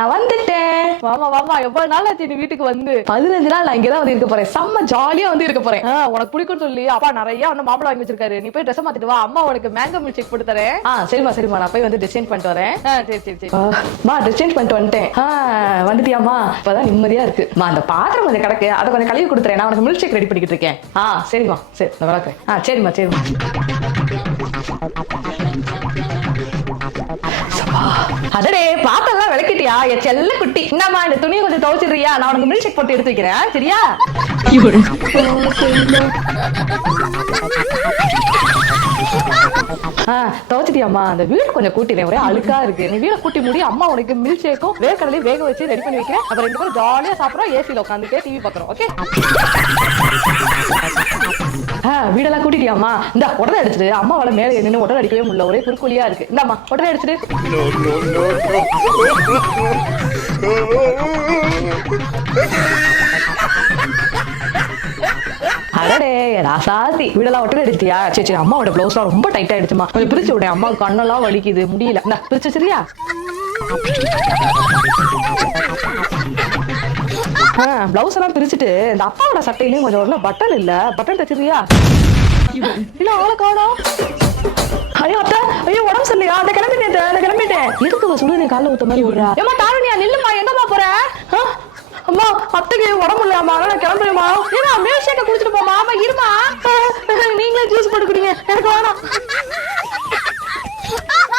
நான் வந்துட்டேன். வாமா வாமா எவ்வளவு நாள் ஆச்சு நீ வீட்டுக்கு வந்து? பதினஞ்சு நாள் நான் இங்கதான் வந்து இருக்க போறேன். செம்ம ஜாலியா வந்து இருக்க போறேன். உனக்கு பிடிக்கும்னு சொல்லி அப்பா நிறைய வந்து மாம்பழம் வாங்கி வச்சிருக்காரு. நீ போய் ட்ரெஸ் மாத்திட்டு வா. அம்மா உனக்கு மேங்கோ மில்க் ஷேக் போட்டு தரேன். ஆ சரிம்மா சரிம்மா. நான் போய் வந்து சேஞ்ச் பண்ணிட்டு வரேன். சரி சரி சரி. மா சேஞ்ச் பண்ணிட்டு வந்துட்டேன். ஆ, வந்துட்டியாம்மா? இப்பதான் நிம்மதியா இருக்கு. மா அந்த பாத்திரம் கொஞ்சம் கிடக்கு. அதை கொஞ்சம் கழுவி கொடுத்துறேன். நான் உனக்கு மில்க் ஷேக் ரெடி பண்ணிக்கிட்டு இருக்கேன். ஆ சரிம்மா. சரி நான் வளர்க்குறேன் ஆ சரிம்மா சரிம்மா. அதடே பாத்தியா? என் செல்ல குட்டி. என்னம்மா இந்த துணியை கொஞ்சம் துவைச்சிடுறியா? நான் உனக்கு மில்க் ஷேக் போட்டு எடுத்து வைக்கிறேன். சரியா? ஆ, அந்த வீடு கொஞ்சம் கூட்டினேன். ஒரே அழுக்கா இருக்கு. நீ வீட கூட்டி முடி அம்மா உனக்கு மில்க் ஷேக்கும் வேர்க்கடலையும் வேக வச்சு ரெடி பண்ணி வைக்கிறேன். அப்புறம் ரெண்டு பேரும் ஜாலியா சாப்பிடுறோம். ஏசியில உட்காந்துட்டு டிவி பாக்குறோம் ஓகே எல்லாம் கூட்டிட்டியாமா இந்த உடனே அடிச்சிட்டு அம்மாவால மேலே நின்று உடனே அடிக்கவே முடியல. ஒரே குறுக்குழியா இருக்கு. இந்தாமா உடனே அடிச்சிட்டு அடடே ராசாத்தி வீடெல்லாம் ஒட்டடை அடிச்சியா சரி சரி அம்மாவோட பிளவுஸ்லாம் ரொம்ப டைட்டா ஆயிடுச்சுமா. கொஞ்சம் பிரிச்சு விட. அம்மா கண்ணெல்லாம் வலிக்குது. முடியல. இந்த பிரிச்சு சரியா பிளவுஸ் எல்லாம் பிரிச்சுட்டு இந்த அப்பாவோட சட்டையிலயும் கொஞ்சம் உள்ள பட்டன் இல்ல. பட்டன் தச்சிருக்கியா? என்ன ஆளை காணோம். ஐயோ அத்தை ஐயோ உடம்பு சரியில்லையா? அந்த கிளம்பிட்டேன் அத்தை, அந்த கிளம்பிட்டேன். எதுக்கு இவ சுடு நீ காலைல ஊத்த மாதிரி விடுறா? ஏமா தாரணியா நில்லுமா எங்கம்மா போற? ஆ? அம்மா அத்தைக்கு உடம்பு இல்லையாமா நான் கிளம்புறேம்மா ஏமா மேல் ஷேக்க குடிச்சிட்டு போமா ஆமா இருமா? நீங்களே ஜூஸ் போட்டு குடிங்க எனக்கு வேணாம்.